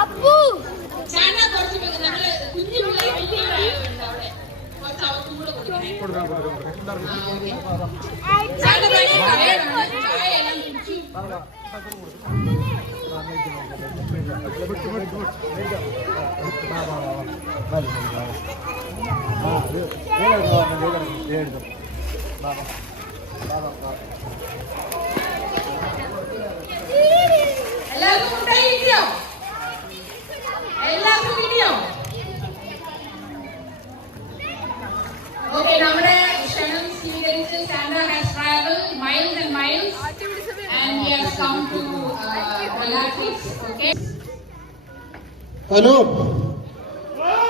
Appu Santa കുറച്ച് നമ്മള് കുഞ്ഞു പിള്ളേർ വലിയ അവിടെ കുറച്ച് അവർക്കും കൂടെ കൊടുക്കണേ. സാന്റ ഭയങ്കര ടയേർഡാണ്, ചായ എല്ലാം കുടിച്ചു. എല്ലാവർക്കും മുട്ടായി കിട്ടിയോ? എല്ലാവർക്കും കിട്ടിയോ? ഓക്കെ, നമ്മുടെ ക്ഷണം സ്വീകരിച്ച് Santa has travelled miles and miles and he has come to Bellatrix. Okay. Hello.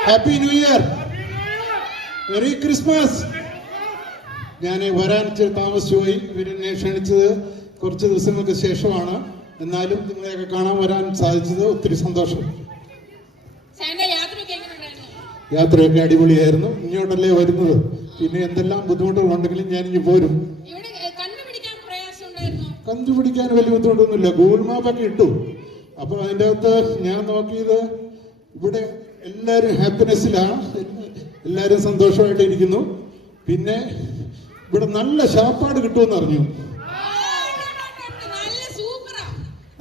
Happy New Year. Merry Christmas. ഞാൻ വരാൻ താമസിച്ചു പോയി. ഇവരെന്നെ ക്ഷണിച്ചത് കുറച്ച് ദിവസങ്ങൾക്ക് ശേഷമാണ്. എന്നാലും നിങ്ങളെയൊക്കെ കാണാൻ വരാൻ സാധിച്ചത് ഒത്തിരി സന്തോഷം. യാത്രയൊക്കെ അടിപൊളിയായിരുന്നു. ഇങ്ങോട്ടല്ലേ വരുന്നത്. പിന്നെ എന്തെല്ലാം ബുദ്ധിമുട്ടുകളുണ്ടെങ്കിലും ഞാൻ ഇനി പോരും. കണ്ടുപിടിക്കാൻ വലിയ ബുദ്ധിമുട്ടൊന്നുമില്ല. ഗൂഗിൾ മാപ്പൊക്കെ ഇട്ടു. അപ്പൊ അതിൻ്റെ അകത്ത് ഞാൻ നോക്കിയത് ഇവിടെ എല്ലാവരും ഹാപ്പിനെസ്സിലാണ്, എല്ലാവരും സന്തോഷമായിട്ട് ഇരിക്കുന്നു. പിന്നെ ഇവിടെ നല്ല ശാപ്പാട് കിട്ടുമെന്ന് അറിഞ്ഞു.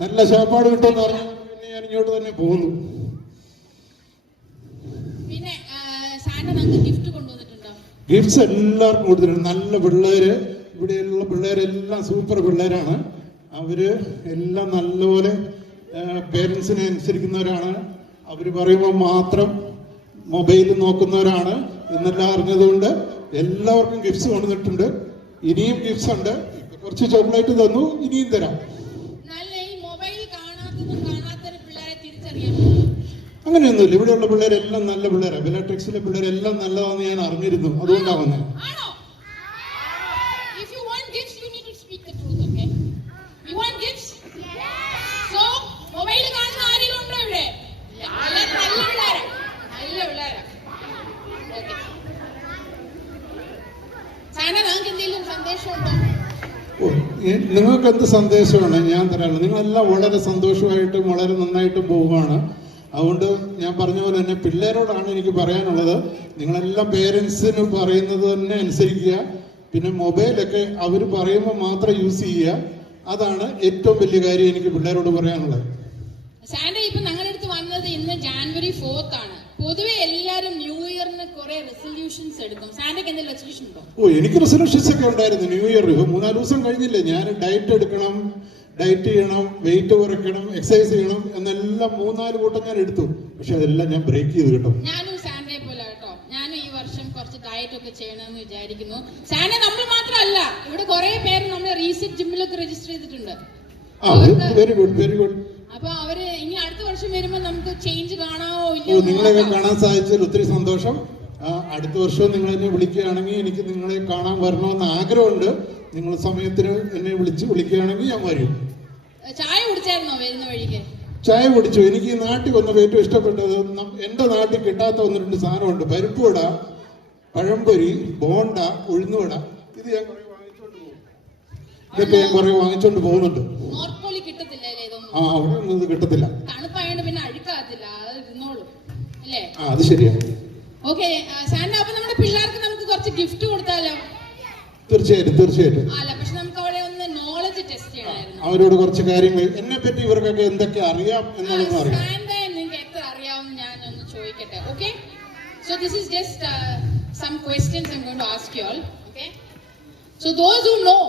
നല്ല ശാപ്പാട് കിട്ടുമെന്ന് അറിഞ്ഞു. പിന്നെ ഞാൻ ഇങ്ങോട്ട് തന്നെ പോകുന്നു. ഗിഫ്റ്റ്സ് എല്ലാവർക്കും കൊടുത്തിട്ടുണ്ട്. നല്ല പിള്ളേര്, ഇവിടെയുള്ള പിള്ളേരെല്ലാം സൂപ്പർ പിള്ളേരാണ്. അവര് എല്ലാം നല്ലപോലെ പേരൻസിനെ അനുസരിക്കുന്നവരാണ്. അവർ പറയുമ്പോൾ മാത്രം മൊബൈൽ നോക്കുന്നവരാണ് എന്നെല്ലാം അറിഞ്ഞതുകൊണ്ട് എല്ലാവർക്കും ഗിഫ്റ്റ്സ് കൊണ്ടുവന്നിട്ടുണ്ട്. ഇനിയും ഗിഫ്റ്റ്സ് ഉണ്ട്. കുറച്ച് ചോക്ലേറ്റ് തന്നു, ഇനിയും തരാം. അങ്ങനെയൊന്നുമില്ല. ഇവിടെയുള്ള പിള്ളേരെല്ലാം നല്ല പിള്ളേരാണ്. ബെല്ലാട്രിക്സിലെ പിള്ളേരെല്ലാം നല്ലതാണെന്ന് ഞാൻ അറിഞ്ഞിരുന്നു. അതുകൊണ്ടാണ് വന്നത്. നിങ്ങൾക്ക് എന്ത് സന്ദേശമാണ് ഞാൻ തരാനുള്ളത്? നിങ്ങളെല്ലാം വളരെ സന്തോഷമായിട്ടും വളരെ നന്നായിട്ടും പോവുകയാണ്. അതുകൊണ്ട് ഞാൻ പറഞ്ഞ പോലെ തന്നെ പിള്ളേരോടാണ് എനിക്ക് പറയാനുള്ളത്. നിങ്ങളെല്ലാം പേരൻസിന് പറയുന്നത് തന്നെ അനുസരിക്കുക. പിന്നെ മൊബൈലൊക്കെ അവർ പറയുമ്പോൾ മാത്രം യൂസ് ചെയ്യുക. അതാണ് ഏറ്റവും വലിയ കാര്യം എനിക്ക് പിള്ളേരോട് പറയാനുള്ളത്. സാന്റ ഇപ്പൊ ഞങ്ങളുടെ അടുത്ത് വന്നത് ഇന്ന് January 4th ആണ്. പൊതുവെ എല്ലാരും ന്യൂ ഇയറിന് കുറെ റെസൊല്യൂഷൻസ് എടുക്കും. സാന്റയ്ക്ക് എന്തെങ്കിലും റെസൊല്യൂഷൻ ഉണ്ടോ? എനിക്ക് റെസൊല്യൂഷൻസ് ഒക്കെ ഉണ്ടായിരുന്നു. ന്യൂ ഇയർ 3-4 ദിവസം കഴിഞ്ഞില്ലേ. ഞാൻ ഡയറ്റ് എടുക്കണം, ഡയറ്റ് ചെയ്യണം, വെയിറ്റ് കുറയ്ക്കണം, എക്സസൈസ് ചെയ്യണം എന്നെല്ലാം 3-4 കൂട്ടം ഞാൻ എടുത്തു. പക്ഷെ അതെല്ലാം ഞാൻ ബ്രേക്ക് ചെയ്ത് കേട്ടോ. ഞാനും സാന്റയെ പോലെ കേട്ടോ. ഞാനും ഈ വർഷം കുറച്ച് ഡയറ്റ് ഒക്കെ ചെയ്യണമെന്ന് വിചാരിക്കുന്നു. സാന്റ നമ്മൾ മാത്രമല്ല, ഇവിടെ കുറെ പേര് നമ്മൾ റീസെറ്റ് ജിമ്മിലൊക്കെ രജിസ്റ്റർ ചെയ്തിട്ടുണ്ട്. Very good, very good. അപ്പൊ അവര് ഇനി അടുത്ത വർഷം വരുമ്പോ നമുക്ക് ചേഞ്ച് കാണാമോ ഇല്ലയോ? നിങ്ങളെയൊക്കെ കാണാൻ സാധിച്ചതിൽ ഒത്തിരി സന്തോഷം. അടുത്ത വർഷം നിങ്ങൾ എന്നെ വിളിക്കുകയാണെങ്കിൽ എനിക്ക് നിങ്ങളെ കാണാൻ വരണമെന്ന് ആഗ്രഹമുണ്ട്. നിങ്ങൾ സമയത്തിന് എന്നെ വിളിക്കുകയാണെങ്കിൽ ഞാൻ വരും. ചായ കുടിച്ചായിരുന്നോ വരുന്ന വഴിക്ക്? ചായ കുടിച്ചു. എനിക്ക് ഈ നാട്ടിൽ വന്നപ്പോൾ ഏറ്റവും ഇഷ്ടപ്പെട്ടത് എന്റെ നാട്ടിൽ കിട്ടാത്ത 1-2 സാധനമുണ്ട്. പരിപ്പുവട, പഴംപൊരി, ബോണ്ട, ഉഴുന്നുവട. ഇത് ഞാൻ കുറെ വാങ്ങിച്ചോണ്ട് പോകും. ഇതൊക്കെ ഞാൻ കുറെ വാങ്ങിച്ചോണ്ട് പോകുന്നുണ്ട്. അവിടെ ഒന്നും ഇത് കിട്ടത്തില്ല. തണുപ്പായോണ്ട് പിന്നെ അഴുക്കാകത്തില്ല, അത് തിന്നോളൂ അല്ലേ? അത് ശരിയാ. ഓക്കെ സാന്റ, അപ്പൊ നമ്മുടെ പിള്ളേർക്ക് നമുക്ക് കുറച്ച് ഗിഫ്റ്റ് കൊടുത്താലോ? തീർച്ചയായിട്ടും, തീർച്ചയായിട്ടും. അല്ല, പക്ഷെ നമുക്ക് അവിടെ ഒന്ന് നോളജ് ടെസ്റ്റ് ചെയ്യണമായിരുന്നു. അവരോട് കുറച്ച് കാര്യങ്ങൾ എന്നെ പറ്റി ഇവർക്കൊക്കെ എന്തൊക്കെ അറിയാം എന്നുള്ളത് അറിയാം. നിങ്ങൾക്ക് എത്ര അറിയാമെന്ന് ഞാൻ ഒന്ന് ചോദിക്കട്ടെ. Okay, so this is just some questions I'm going to ask you all. Okay, so those who know,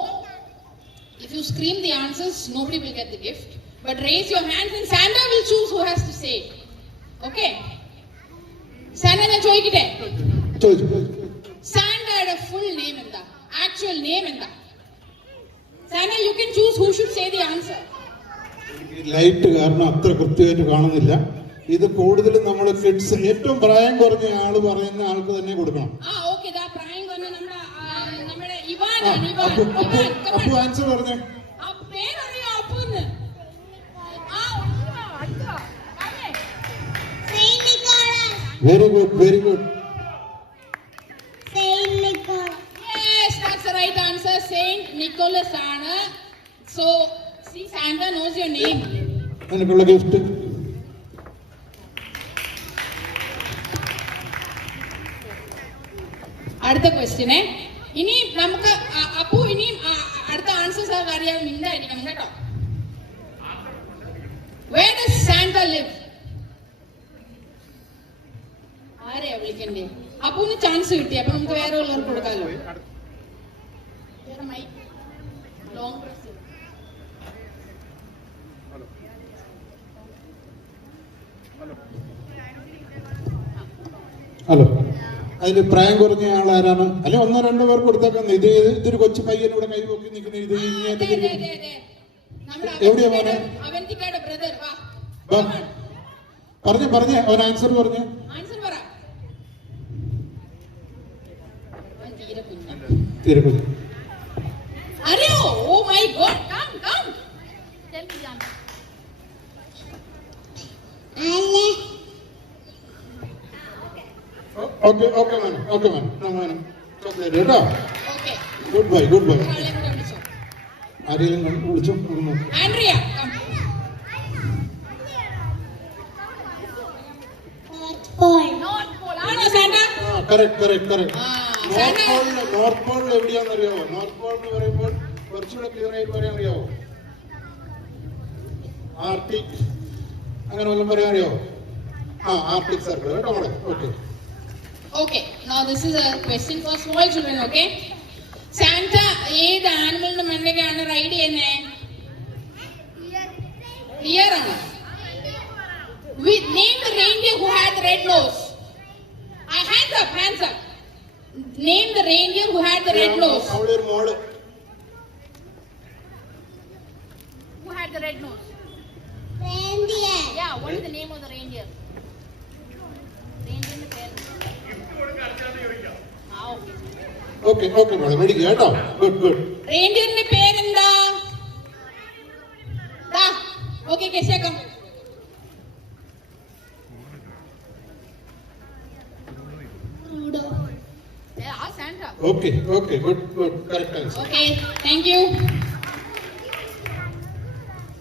if you scream the answers, nobody will get the gift. But raise your hands and Santa will choose who has to say. Okay? Santa, ഞാൻ ചോദിക്കട്ടെ? Santaയുടെ full name എന്താ? Actual name എന്താ? Santa, you can choose who should say the answer. Light കാരണം അത്ര കൃത്യമായിട്ട് കാണുന്നില്ല. ഇത് കൂടുതലും നമ്മൾ കിഡ്സ്, ഏറ്റവും പ്രായം കുറഞ്ഞ ആള് പറയുന്ന ആൾക്ക് തന്നെ കൊടുക്കണം. ഓക്കേ, ദാ പ്രായം കുറഞ്ഞ നമ്മുടെ ഇവാൻ അപ്പു ആൻസർ പറഞ്ഞേ. പേരറിയോ അപ്പുന്ന്? Very good, very good. Saint Nicholas. Yes, that's the right answer. Saint Nicholas ആണ്. So, see, Santa knows your name. നിനക്കുള്ള ഗിഫ്റ്റ് അടുത്ത ക്വസ്റ്റ്യനെ ഇനി നമുക്ക് അപ്പു ഇനിയും അടുത്ത ആൻസേഴ്സ് ഒക്കെ അറിയാൻ മിണ്ടായിരിക്കണം കേട്ടോ. Where does Santa live? ആരെയാ വിളിക്കണ്ടേ? അപ്പുവിന് ചാൻസ് കിട്ടി, അപ്പൊ നമുക്ക് വേറെ ഉള്ളവർക്ക് കൊടുക്കാമല്ലോ. Long press. ഹലോ, അതിന് പ്രായം കുറഞ്ഞ ആളാരാണ്? അല്ലെ ഒന്നോ രണ്ടോ പേർക്ക് കൊടുത്തേക്കാം. ഇതൊരു കൊച്ചു പയ്യൻ ഇവിടെ കൈ പൊക്കി നിൽക്കുന്ന ഇത് എവിടെയാ മോനെ? പറഞ്ഞേ അവൻ ആൻസർ പറഞ്ഞു. തീരെ കുഞ്ഞ്. അറിയോ? Oh my god, come come. Okay മാനം ചോക്ലേറ്റ് കേട്ടോ. Good bye. ആരെങ്കിലും വിളിച്ചു? ആൻഡ്രിയ, നോർത്ത് പോളിൽ എവിടെയാണെന്ന് അറിയാവോ? നോർത്ത് പോൾ എന്ന് പറയുമ്പോൾ കുറച്ചുകൂടെ ക്ലിയർ ആയിട്ട് പറയാൻ അറിയാവോ? ആർട്ടിക് അങ്ങനെ വല്ലതും പറയാൻ അറിയാവോ? ആർട്ടിക് സർക്കിൾ കേട്ടോ മോളെ. Okay, now this is a question for small children, okay? Santa ഏത് ആനിമലിന്റെ മണ്ടയ്ക്കാണ് റൈഡ് ചെയ്യുന്നത്? Deer ആണ്. Name the reindeer who had the red nose. Hands up. Name the reindeer who had the red nose. അവളുടെ ഒരു മോള്. Who had the red nose? Reindeer. Yeah, what is the name of the reindeer? Reindeer pair. Okay മോളെ മേടിക്കുക കേട്ടോ. Good. റെയിൻഡിയറിന്റെ പേരെന്താ? Okay കേശേക്കാം. Okay good correct answer. Okay, thank you.